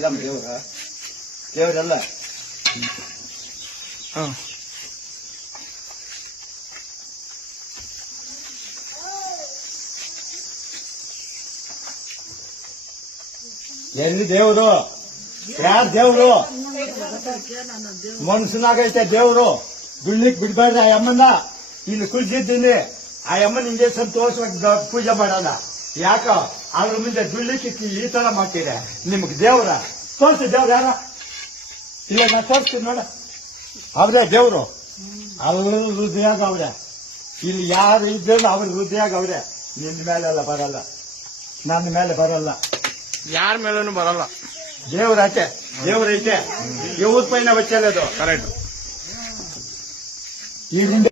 ಎಲ್ಲ ದೇವರೆಲ್ಲ ಎಲ್ಲಿ ದೇವರು ಯಾರ ದೇವ್ರು ಮನ್ಸನಾಗೈತೆ ದೇವ್ರು ಬಿಡ್ಲಿಕ್ ಬಿಡ್ಬೇಡ್ರಿ ಆ ಅಮ್ಮನ್ನ ಇಲ್ಲಿ ಕುಳಿಸಿದ್ದೀನಿ ಆ ಅಮ್ಮನ ಹಿಂಗೆ ಸಂತೋಷವಾಗಿ ಪೂಜೆ ಮಾಡಲ್ಲ ಯಾಕ ಅದ್ರ ಮುಂದೆ ದುಡ್ಲಿಕ್ಕೆ ಈ ತರ ಮಾಡ್ತೀರ ನಿಮ್ಗೆ ದೇವ್ರ ತೋರಿಸಿ ದೇವ್ರ ಯಾರ ಇಲ್ಲ ನಾ ತೋರಿಸ್ತೀನಿ ನೋಡ ಅವ್ರೇ ದೇವ್ರು ಅವ್ರ ಹೃದಯಾಗ ಅವ್ರೆ ಇಲ್ಲಿ ಯಾರು ಇದ್ರೂ ಅವ್ರ ಹೃದಯಾಗ ಅವ್ರೆ ನಿನ್ನ ಮೇಲೆಲ್ಲ ಬರಲ್ಲ ನನ್ನ ಮೇಲೆ ಬರಲ್ಲ ಯಾರ ಮೇಲೂ ಬರಲ್ಲ ದೇವ್ರೈತೆ ದೇವ್ರೈತೆ ಇವ್ರ ಪೈನ ಬಚ್ಚಲ್ಲದು ಕರೆಕ್ಟ್ ಈ